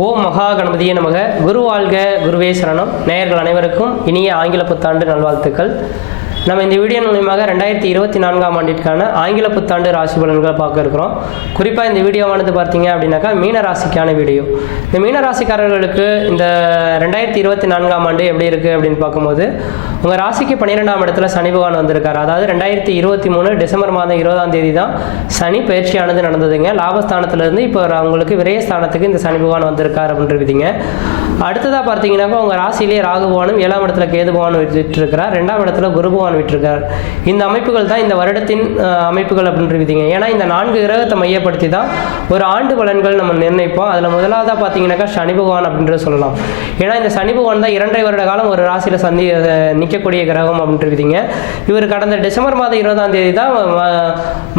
ஓம் மகா கணபதியே நமக. குரு வாழ்க. குருவே சரணம். நேயர்கள் அனைவருக்கும் இனிய ஆங்கில புத்தாண்டு நல்வாழ்த்துக்கள். நம்ம இந்த வீடியோ மூலியமாக ரெண்டாயிரத்தி இருபத்தி நான்காம் ஆண்டிற்கான ஆங்கில புத்தாண்டு ராசி பலன்களை பார்க்க இருக்கிறோம். குறிப்பாக இந்த வீடியோவானது பார்த்தீங்க அப்படின்னாக்கா மீன ராசிக்கான வீடியோ. இந்த மீன ராசிக்காரர்களுக்கு இந்த ரெண்டாயிரத்தி இருபத்தி நான்காம் ஆண்டு எப்படி இருக்குது அப்படின்னு பார்க்கும்போது உங்கள் ராசிக்கு பன்னிரெண்டாம் இடத்துல சனி பகவான் வந்திருக்கார். அதாவது ரெண்டாயிரத்தி இருபத்தி மூணு டிசம்பர் மாதம் இருபதாம் தேதி தான் சனி பயிற்சியானது நடந்ததுங்க. லாபஸ்தானத்திலிருந்து இப்போ அவங்களுக்கு விரயஸ்தானத்துக்கு இந்த சனி பகவான் வந்திருக்கார் அப்படின்றவிதிங்க அடுத்ததாக பார்த்தீங்கன்னாக்கா உங்கள் ராசியிலேயே ராகு பகவானும் ஏழாம் இடத்துல கேது பகவான் இருக்கிறார். ரெண்டாம் இடத்துல குரு பகவான் விட்டிருக்கார் இந்த அமைப்புகள் தான் இந்த வருடத்தின் அமைப்புகள் அமைப்புகள் அப்படின்றவிதிங்க ஏன்னா இந்த நான்கு கிரகத்தை மையப்படுத்தி தான் ஒரு ஆண்டு பலன்கள் நம்ம நிர்ணயிப்போம். அதில் முதலாவதாக பார்த்தீங்கன்னாக்கா சனி பகவான் அப்படின்றது சொல்லலாம். ஏன்னா இந்த சனி பகவான் தான் இரண்டரை வருட காலம் ஒரு ராசியில் சந்தி நிற்கக்கூடிய கிரகம் அப்படின்றவிதிங்க இவர் கடந்த டிசம்பர் மாதம் இருபதாம் தேதி தான்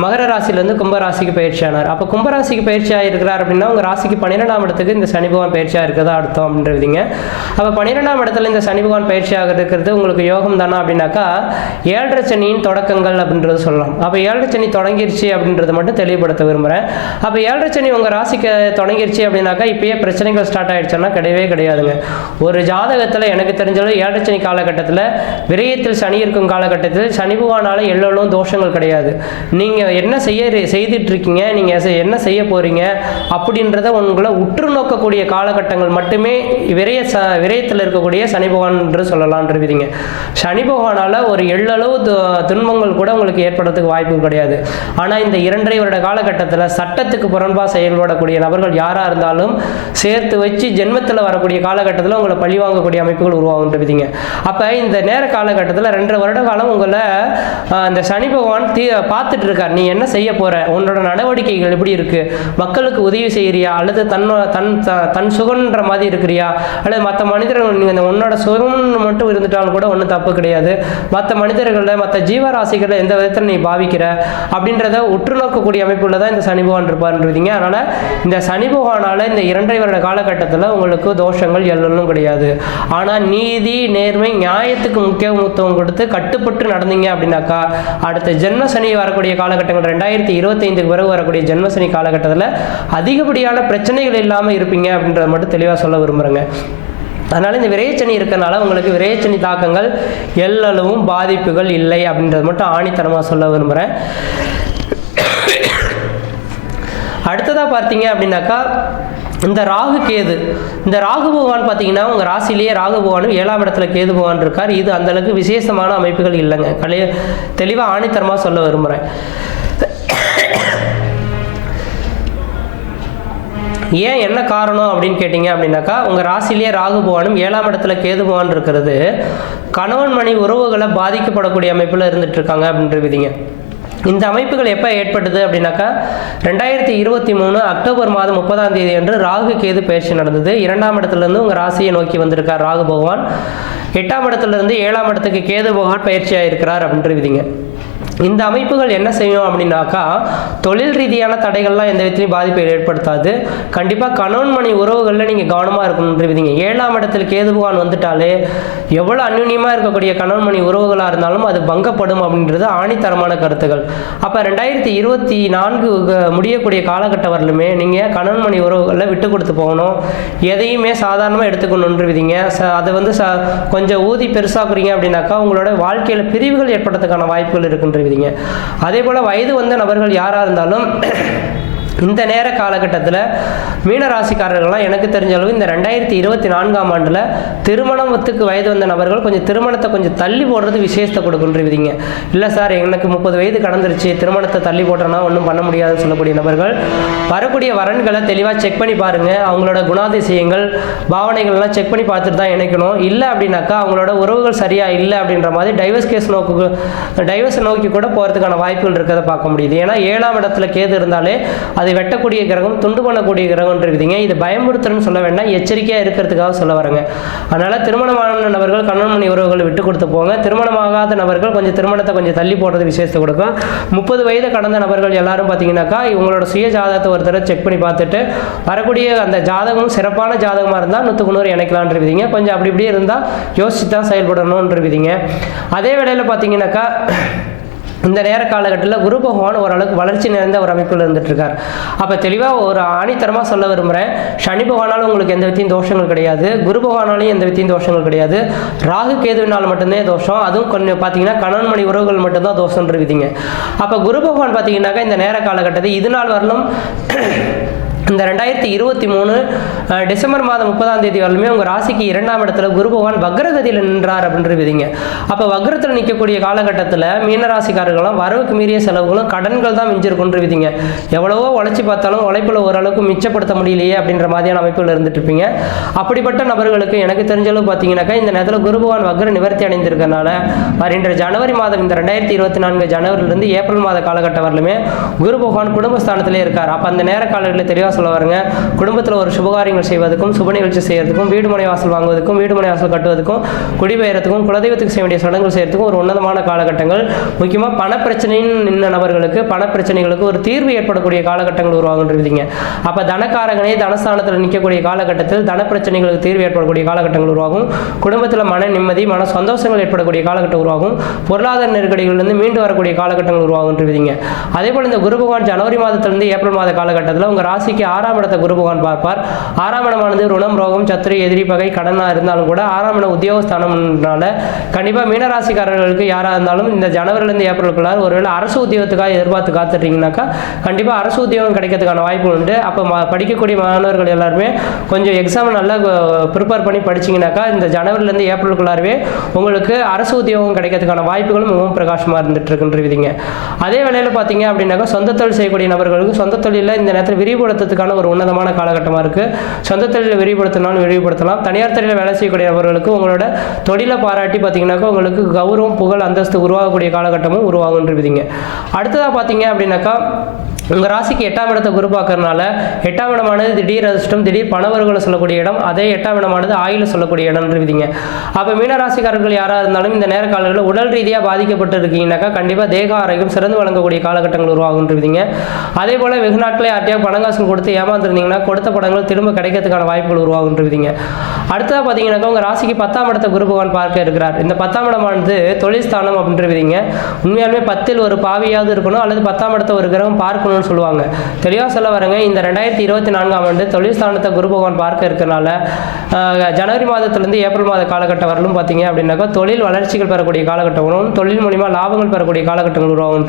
மகர ராசியிலேருந்து கும்பராசிக்கு பயிற்சி ஆனார். அப்போ கும்பராசிக்கு பயிற்சி ஆகிருக்கிறார் அப்படின்னா உங்கள் ராசிக்கு பன்னிரெண்டாம் இடத்துக்கு இந்த சனி பகவான் பயிற்சியாக இருக்கிறதா அர்த்தம் அப்படின்றதுங்க அப்போ பன்னிரெண்டாம் இடத்துல இந்த சனி பகவான் பயிற்சியாக இருக்கிறது உங்களுக்கு யோகம் தானா அப்படின்னாக்கா ஏழரை சனியின் தொடக்கங்கள் அப்படின்றது சொல்லலாம். அப்போ ஏழரை சனி தொடங்கிருச்சு அப்படின்றத மட்டும் தெளிவுபடுத்த விரும்புகிறேன் அப்போ ஏழரை சனி உங்கள் ராசிக்கு தொடங்கிருச்சு அப்படின்னாக்கா இப்பயே பிரச்சனைகள் ஸ்டார்ட் ஆயிடுச்சுன்னா கிடையவே கிடையாதுங்க. ஒரு ஜாதகத்தில் எனக்கு தெரிஞ்சளவு ஏழரை சனி காலகட்டத்தில் விரயத்தில் சனி இருக்கும் காலகட்டத்தில் சனி பகவானால எல்லோரும் தோஷங்கள் கிடையாது. நீங்கள் என்ன செய்ய செய்துட்டு இருக்கீங்க நீங்கள் என்ன செய்ய போகிறீங்க அப்படின்றத உங்களை உற்று நோக்கக்கூடிய காலகட்டங்கள் மட்டுமே விரய ச விரயத்தில் இருக்கக்கூடிய சனி பகவான் என்று சொல்லலான்றவிதிங்க சனி பகவானால் ஒரு எள்ளளவு து- துன்பங்கள் கூட உங்களுக்கு ஏற்படுறதுக்கு வாய்ப்பு கிடையாது. ஆனால் இந்த இரண்டரை வருட காலகட்டத்தில் சட்டத்துக்கு புறம்பாக செயல்படக்கூடிய நபர்கள் யாராக இருந்தாலும் சேர்த்து வச்சு ஜென்மத்தில் வரக்கூடிய காலகட்டத்தில் உங்களை பழி வாங்கக்கூடிய அமைப்புகள் உருவாகுன்றவிதிங்க. அப்போ இந்த நேர காலகட்டத்தில் ரெண்டரை வருட காலம் உங்களை இந்த சனி பகவான் தீ பார்த்துட்டு இருக்கார் நீ என்ன செய்ய போகிற உன்னோட நடவடிக்கைகள் எப்படி இருக்குது மக்களுக்கு உதவி செய்கிறியா அல்லது தன்னோ தன் த- தன் சுகன்ற மாதிரி இருக்கிறியா? அல்லது மற்ற மனிதர்கள் நீங்கள் இந்த உன்னோட சுகம்னு மட்டும் இருந்துட்டாலும் கூட ஒன்றும் தப்பு கிடையாது. மற்ற மனிதர்களை மற்ற ஜீவராசிகளை எந்த விதத்தில் நீ பாவிக்கிற அப்படின்றத உற்று நோக்கக்கூடிய அமைப்புள்ள தான் இந்த சனி பகவான் இருப்பார்ன்றீங்க. அதனால் இந்த சனி பகவானால் இந்த இரண்டரை வருட காலகட்டத்தில் உங்களுக்கு தோஷங்கள் எல்லாம் கிடையாது. ஆனால் நீதி நேர்மை நியாயத்துக்கு முக்கியத்துவம் கொடுத்து கட்டுப்பட்டு நடந்தீங்க அப்படின்னாக்கா அடுத்த ஜென்ம சனி வரக்கூடிய காலகட்டங்கள் ரெண்டாயிரத்தி இருபத்தைந்துக்கு பிறகு வரக்கூடிய ஜென்ம சனி காலகட்டத்தில் அதிகப்படியான பிரச்சனைகள் இல்லாமல் இருப்பீங்க அப்படின்றத மட்டும் தெளிவாக சொல்ல விரும்புகிறேங்க அதனால் இந்த விரைச்சனி இருக்கிறனால உங்களுக்கு விரைச்சனி தாக்கங்கள் எல்லளவும் பாதிப்புகள் இல்லை அப்படின்றது மட்டும் ஆணித்தனமாக சொல்ல விரும்புகிறேன் அடுத்ததாக பார்த்தீங்க அப்படின்னாக்கா இந்த ராகு கேது. இந்த ராகு பகவான் பார்த்தீங்கன்னா உங்கள் ராசிலேயே ராகு பகவானும் ஏழாம் இடத்துல கேது பகவான் இருக்கார். இது அந்தளவுக்கு விசேஷமான அமைப்புகள் இல்லைங்க. கலைய தெளிவாக ஆணித்தரமாக சொல்ல விரும்புகிறேன் ஏன் என்ன காரணம் அப்படின்னு கேட்டிங்க அப்படின்னாக்கா உங்கள் ராசிலேயே ராகு பகவானும் ஏழாம் இடத்துல கேது பகவான் இருக்கிறது. கணவன் மணி உறவுகளை பாதிக்கப்படக்கூடிய அமைப்பில் இருந்துட்டு இருக்காங்க அப்படின்றவிதிங்க இந்த அமைப்புகள் எப்போ ஏற்பட்டது அப்படின்னாக்கா ரெண்டாயிரத்தி இருபத்தி மூணு அக்டோபர் மாதம் முப்பதாம் தேதி அன்று ராகு கேது பயிற்சி நடந்தது. இரண்டாம் இடத்துலேருந்து உங்கள் ராசியை நோக்கி வந்திருக்கார் ராகு பகவான். எட்டாம் இடத்துலேருந்து ஏழாம் இடத்துக்கு கேது பகவான் பயிற்சியாக இருக்கிறார் அப்படின்றவிதிங்க இந்த அமைப்புகள் என்ன செய்யும் அப்படின்னாக்கா தொழில் ரீதியான தடைகள்லாம் எந்த விதத்திலையும் பாதிப்பை ஏற்படுத்தாது. கண்டிப்பாக கணவன் மணி உறவுகளில் நீங்கள் கவனமாக இருக்கணுன்றீங்க ஏழாம் இடத்துல கேதுபகவான் வந்துட்டாலே எவ்வளோ அந்யுன்யமாக இருக்கக்கூடிய கணவன் மணி உறவுகளாக இருந்தாலும் அது பங்கப்படும் அப்படின்றது ஆணித்தரமான கருத்துக்கள். அப்போ ரெண்டாயிரத்தி இருபத்தி நான்கு முடியக்கூடிய காலகட்டம் வரலுமே நீங்கள் கணவன் மணி உறவுகளில் விட்டு கொடுத்து போகணும். எதையுமே சாதாரணமாக எடுத்துக்கணுன்றீங்க ச அதை வந்து ச கொஞ்சம் ஊதி பெருசாக்குறீங்க அப்படின்னாக்கா உங்களோட வாழ்க்கையில் பிரிவுகள் ஏற்படுறதுக்கான வாய்ப்புகள் இருக்குன்றீங்க அதே போல் வயது வந்த நபர்கள் யாராக இருந்தாலும் இந்த நேர காலகட்டத்தில் மீனராசிக்காரர்கள்லாம் எனக்கு தெரிஞ்ச அளவு இந்த ரெண்டாயிரத்தி இருபத்தி நான்காம் ஆண்டில் திருமணத்துக்கு வயது வந்த நபர்கள் கொஞ்சம் திருமணத்தை கொஞ்சம் தள்ளி போடுறது விசேஷத்தை கொடுக்குன்றீங்க இல்லை சார் எனக்கு முப்பது வயது கடந்துருச்சு திருமணத்தை தள்ளி போட்டோன்னா ஒன்றும் பண்ண முடியாதுன்னு சொல்லக்கூடிய நபர்கள் வரக்கூடிய வரன்களை தெளிவாக செக் பண்ணி பாருங்கள் அவங்களோட குணாதிசயங்கள் பாவனைகள்லாம் செக் பண்ணி பார்த்துட்டு தான் இணைக்கணும். இல்லை அப்படின்னாக்கா அவங்களோட உறவுகள் சரியாக இல்லை அப்படின்ற மாதிரி டைவர்ஸ் கேஸ் நோக்கு டைவர்ஸ் நோக்கி கூட போகிறதுக்கான வாய்ப்புகள் இருக்கிறத பார்க்க முடியுது. ஏன்னா ஏழாம் இடத்துல கேது இருந்தாலே அது வெட்டக்கூடிய கிரகம் துண்டு பண்ணக்கூடிய கிரகம்னு இருக்குதுங்க. இது பயமுறுத்தல்னு சொல்ல வேண்டாம். எச்சரிக்கையாக இருக்கிறதுக்காக சொல்ல வரேங்க. அதனால் திருமணமான நபர்கள் கணவன் மணி உறவுகளை விட்டு கொடுத்து போங்க. திருமணமாகாத நபர்கள் கொஞ்சம் திருமணத்தை கொஞ்சம் தள்ளி போடுறது விசேஷத்தை கொடுக்கும். முப்பது வயது கடந்த நபர்கள் எல்லாரும் பார்த்தீங்கன்னாக்கா இவங்களோட சுய ஜாதகத்தை ஒரு தடவை செக் பண்ணி பார்த்துட்டு வரக்கூடிய அந்த ஜாதகம் சிறப்பான ஜாதகமாக இருந்தால் நூற்றுக்கு நூறு இணைக்கலான்றவிதிங்க கொஞ்சம் அப்படி இப்படி இருந்தால் யோசிச்சு தான் செயல்படணுன்றவிதிங்க அதே வேளையில் பார்த்தீங்கன்னாக்கா இந்த நேர காலகட்டத்தில் குரு பகவான் ஓரளவுக்கு வளர்ச்சி நிறைந்த ஒரு அமைப்பில் இருந்துட்டு இருக்கார் அப்போ தெளிவாக ஒரு ஆணித்தரமாக சொல்ல விரும்புகிறேன் சனி பகவானாலும் உங்களுக்கு எந்த வித்தியும் தோஷங்கள் கிடையாது. குரு பகவானாலையும் எந்த வித்தியும் தோஷங்கள் கிடையாது. ராகு கேதுவினால் மட்டும்தான் தோஷம். அதுவும் கொஞ்சம் பார்த்தீங்கன்னா கணவன் மணி உறவுகள் மட்டும்தான் தோஷம்ன்ற விதிங்க. அப்போ குரு பகவான் பார்த்தீங்கன்னாக்கா இந்த நேர காலகட்டத்தில் இது நாள் வரலும் இந்த ரெண்டாயிரத்தி இருபத்தி மூணு டிசம்பர் மாதம் முப்பதாம் தேதி வரலுமே உங்கள் ராசிக்கு இரண்டாம் இடத்துல குரு பகவான் வக்ரகதியில் நின்றார் அப்படின்ற விதிங்க அப்போ வக்ரத்தில் நிற்கக்கூடிய காலகட்டத்தில் மீனராசிக்காரர்களும் வரவுக்கு மீறிய செலவுகளும் கடன்கள் தான் மிஞ்சிருக்குன்ற விதிங்க எவ்வளவோ உழைச்சி பார்த்தாலும் உழைப்பில் ஓரளவுக்கு மிச்சப்படுத்த முடியலையே அப்படின்ற மாதிரியான அமைப்பில் இருந்துட்டு இருப்பீங்க அப்படிப்பட்ட நபர்களுக்கு எனக்கு தெரிஞ்ச அளவு பார்த்தீங்கன்னாக்கா இந்த நேரத்தில் குரு பகவான் வக்ர நிவர்த்தி அடைந்திருக்கனால வருகின்ற ஜனவரி மாதம் இந்த ரெண்டாயிரத்தி இருபத்தி நான்கு ஜனவரிலிருந்து ஏப்ரல் மாத காலகட்டம் வரலுமே குரு பகவான் குடும்பஸ்தானத்திலே இருக்கார். அப்போ அந்த நேர காலங்களில் தெளிவாக சொல்ல வருங்க. குடும்பத்தில் ஒரு சுபகாரியங்கள் செய்வதற்கும் சுப நிகழ்ச்சி செய்யறதுக்கும் வீடு மனை வாசல் வாங்குவதற்கும் வீடு மனை வாசல் கட்டுவதற்கும் குடிபெயரத்துக்கும் குலதெய்வத்துக்கு செய்ய வேண்டிய சடங்குகள் செய்யறதுக்கும் ஒரு உன்னதமான காலகட்டங்கள். முக்கியமாக பணப்பிரச்சனைன்னு நின்ன நபர்களுக்கு பணப்பிரச்சனைகளுக்கு ஒரு தீர்வு ஏற்படக்கூடிய காலகட்டங்கள் உருவாகுன்றீங்க அப்போ தனக்காரகனே தனஸ்தானத்தில் நிற்கக்கூடிய காலகட்டத்தில் தனப்பிரச்சனைகளுக்கு தீர்வு ஏற்படக்கூடிய காலகட்டங்கள் உருவாகும். குடும்பத்தில் மன நிம்மதி மன சந்தோஷங்கள் ஏற்படக்கூடிய காலகட்டம் உருவாகும். பொருளாதார நெருக்கடிகளிலிருந்து மீண்டு வரக்கூடிய காலகட்டங்கள் உருவாகுன்றீங்க அதே போல் இந்த குரு பகவான் ஜனவரி மாதத்திலிருந்து ஏப்ரல் மாத காலகட்டத்தில் உங்கள் ராசிக்கு ஆறாம் இடத்தை குரு பகவான் பார்ப்பார். ஆறாம் இடமானது ருணம் ரோகம் சத்துரு எதிரி பகை கடனாக இருந்தாலும் கூட ஆறாம் இடம் உத்தியோகஸ்தானம்னால கண்டிப்பாக மீனராசிக்காரர்களுக்கு யாராக இருந்தாலும் இந்த ஜனவரிலேருந்து ஏப்ரலுக்குள்ளார ஒருவேளை அரசு உத்தியோகத்துக்காக எதிர்பார்த்து காத்துட்டீங்கன்னாக்கா கண்டிப்பாக அரசு உத்தியோகம் கிடைக்கிறதுக்கான வாய்ப்பு உண்டு. அப்போ படிக்கக்கூடிய மாணவர்கள் எல்லாருமே கொஞ்சம் எக்ஸாம் நல்லா ப்ரிப்பேர் பண்ணி படிச்சீங்கன்னாக்கா இந்த ஜனவரிலேருந்து ஏப்ரலுக்குள்ளாரவே உங்களுக்கு அரசு உத்தியோகம் கிடைக்கிறதுக்கான வாய்ப்புகளும் மிகவும் பிரகாசமாக இருந்துட்டு இருக்குன்ற விதிங்க அதே வேளையில் பார்த்தீங்க அப்படின்னாக்கா சொந்த தொழில் செய்யக்கூடிய நபர்களுக்கு சொந்த தொழிலில் இந்த நேரத்தில் விரிவுபடுத்துறதுக்கான ஒரு உன்னதமான காலகட்டமாக இருக்குது சொந்த தொழிலை விரிவுபடுத்தினாலும் விரிவுபடுத்தலாம். தனியார் தொழிலில் வேலை செய்யக்கூடிய நபர்களுக்கு உங்களோட தொழிலை பாராட்டி பார்த்தீங்கன்னாக்கா உங்களுக்கு கௌரவம் புகழ் அந்தஸ்து உருவாகக்கூடிய காலகட்டமும் உருவாகும் விதிங்க அடுத்ததாக பார்த்தீங்க அப்படின்னாக்கா உங்கள் ராசிக்கு எட்டாம் இடத்தை குரு பார்க்கறதுனால எட்டாம் இடமானது திடீர் அதிர்ஷ்டம் திடீர் பணவர்களை சொல்லக்கூடிய இடம் அதே எட்டாம் இடமானது ஆயுள சொல்லக்கூடிய இடம் விதிங்க. அப்போ மீனராசிக்காரர்கள் யாராக இருந்தாலும் இந்த நேர காலங்களில் உடல் ரீதியாக பாதிக்கப்பட்டு இருக்கீங்கன்னாக்கா கண்டிப்பாக தேக ஆரோக்கியம் சிறந்து வழங்கக்கூடிய காலகட்டங்கள் உருவாகுன்ற அதே போல் வெகு நாட்களே யார்ட்டையா பணங்காசம் கொடுத்து ஏமாந்துருந்தீங்கன்னா கொடுத்த படங்கள் திரும்ப கிடைக்கிறதுக்கான வாய்ப்புகள் உருவாகுன்ற அடுத்ததாக பார்த்தீங்கன்னாக்கா உங்கள் ராசிக்கு பத்தாம் இடத்தை குரு பகவான் பார்க்க இருக்கிறார். இந்த பத்தாம் இடமானது தொழில் ஸ்தானம் அப்படின்ற விதிங்க. உண்மையாலுமே பத்தில் ஒரு பாவியாவது இருக்கணும் அல்லது பத்தாம் இடத்த ஒரு கிரகம் பார்க்கணும் பார்க்கணும்னு சொல்லுவாங்க. தெளிவாக சொல்ல வரங்க இந்த ரெண்டாயிரத்தி இருபத்தி நான்காம் ஆண்டு தொழில் ஸ்தானத்தை குரு பகவான் பார்க்க இருக்கிறனால ஜனவரி மாதத்துலேருந்து ஏப்ரல் மாத காலகட்டம் வரலும் பார்த்தீங்க அப்படின்னாக்கா தொழில் வளர்ச்சிகள் பெறக்கூடிய காலகட்டங்களும் தொழில் மூலிமா லாபங்கள் பெறக்கூடிய காலகட்டங்கள் உருவாகும்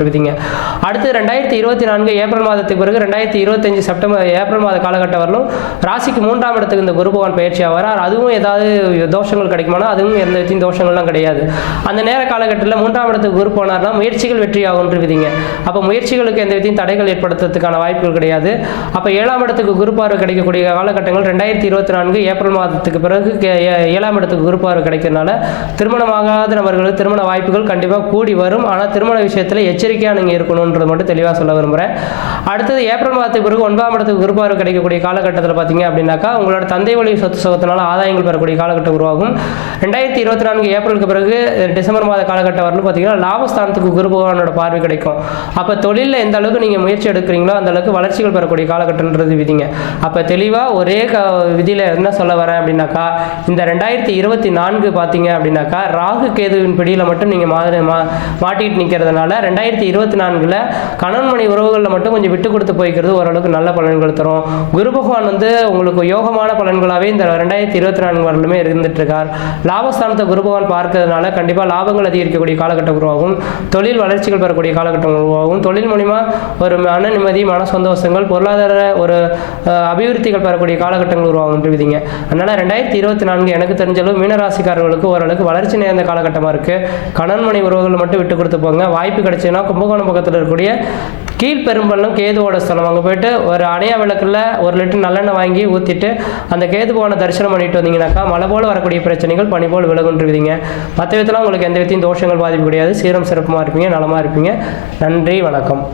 அடுத்து ரெண்டாயிரத்தி இருபத்தி நான்கு ஏப்ரல் மாதத்துக்கு பிறகு ரெண்டாயிரத்தி இருபத்தஞ்சு செப்டம்பர் ஏப்ரல் மாத காலகட்டம் வரலும் ராசிக்கு மூன்றாம் இடத்துக்கு இந்த குரு பகவான் பயிற்சி ஆவார் அதுவும் ஏதாவது தோஷங்கள் கிடைக்குமானா அதுவும் எந்த விதத்தையும் தோஷங்கள்லாம் கிடையாது. அந்த நேர காலகட்டத்தில் மூன்றாம் இடத்துக்கு குரு போனார்னா முயற்சிகள் வெற்றி ஆகும்ன்ற விதிங்க அப்போ முயற்சிகளுக்கு எந்த விதத்தையும் தடைகள் ஏற்படுத்துறதுக்கான வாய்ப்புகள் கிடையாது. அப்போ ஏழாம் இடத்துக்கு குரு பார்வை கிடைக்கக்கூடிய காலகட்டங்கள் ரெண்டாயிரத்தி இருபத்தி நான்கு ஏப்ரல் மாதத்துக்கு பிறகு ஏ- ஏழாம் இடத்துக்கு குரு பார்வை கிடைக்கிறதுனால திருமணமாகாத நபர்களுக்கு திருமண வாய்ப்புகள் கண்டிப்பாக கூடி வரும். ஆனால் திருமண விஷயத்தில் எச்சரிக்கையாக நீங்கள் இருக்கணுன்றது மட்டும் தெளிவாக சொல்ல விரும்புகிறேன் அடுத்தது ஏப்ரல் மாதத்துக்கு பிறகு ஒன்பதாம் இடத்துக்கு குரு பார்வை கிடைக்கக்கூடிய காலகட்டத்தில் பார்த்தீங்க அப்படின்னாக்கா உங்களோட தந்தை வழி சொத்து சுகத்தினால ஆதாயங்கள் பெறக்கூடிய காலகட்டம் உருவாகும். ரெண்டாயிரத்தி இருபத்தி நான்கு ஏப்ரலுக்கு பிறகு டிசம்பர் மாத காலகட்டம் வரலும் பார்த்தீங்கன்னா லாபஸ்தானத்துக்கு குரு பகவானோட பார்வை கிடைக்கும். அப்போ தொழிலில் எந்த அளவுக்கு நீங்கள் முயற்சி எடுக்கிறீங்களோ அந்த அளவுக்கு வளர்ச்சிகள் பெறக்கூடிய காலகட்டம்ன்றது விதிங்க. அப்போ தெளிவாக ஒரே க விதியில் என்ன சொல்ல வரேன் அப்படின்னாக்கா இந்த ரெண்டாயிரத்தி இருபத்தி நான்கு பார்த்தீங்க அப்படின்னாக்கா ராகு கேதுவின் பிடியில் மட்டும் நீங்கள் மாதிரி மா மாட்டிகிட்டு நிற்கிறதுனால ரெண்டாயிரத்தி இருபத்தி நான்கில் கணவன்மணி உறவுகளில் மட்டும் கொஞ்சம் விட்டு கொடுத்து போய்க்கிறது ஓரளவுக்கு நல்ல பலன்கள் தரும். குரு பகவான் வந்து உங்களுக்கு யோகமான பலன்களாகவே இந்த ரெண்டாயிரத்தி இருபத்தி நான்கு வரலுமே இருந்துட்டுருக்கார். லாபஸ்தானத்தை குரு பகவான் பார்க்கறதுனால கண்டிப்பாக லாபங்கள் அதிகரிக்கக்கூடிய காலகட்டம் உருவாகும். தொழில் வளர்ச்சிகள் பெறக்கூடிய காலகட்டம் உருவாகும். தொழில் மூலிமா ஒரு மன நிம்மதி மன சந்தோஷங்கள் பொருளாதார ஒரு அபிவிருத்திகள் பெறக்கூடிய காலகட்டங்கள் உருவாகும் விதிங்க. அதனால் ரெண்டாயிரத்தி இருபத்தி நான்கு எனக்கு தெரிஞ்ச அளவு மீனராசிக்காரர்களுக்கு ஓரளவுக்கு வளர்ச்சி நேர்ந்த காலகட்டமாக இருக்குது கணவன்மணி உறவுகள் மட்டும் விட்டு கொடுத்து போங்க. வாய்ப்பு கிடைச்சுன்னா கும்பகோணம் பக்கத்தில் இருக்கக்கூடிய கீழ்பெரும்பள்ளம் கேதுவோட ஸ்தலம். அங்கே போயிட்டு ஒரு அணையா விளக்கில் ஒரு லிட்டர் நல்லெண்ணெய் வாங்கி ஊற்றிட்டு அந்த கேது போன தரிசனம் பண்ணிட்டு வந்தீங்கன்னாக்கா மழை போல் வரக்கூடிய பிரச்சனைகள் பனி போல் விலகுன்றிருவீங்க மற்ற விதத்தில் உங்களுக்கு எந்த விதத்தையும் தோஷங்கள் பாதிப்பு கிடையாது. சீரம் சிறப்புமாக இருப்பீங்க நலமாக இருப்பீங்க. நன்றி வணக்கம்.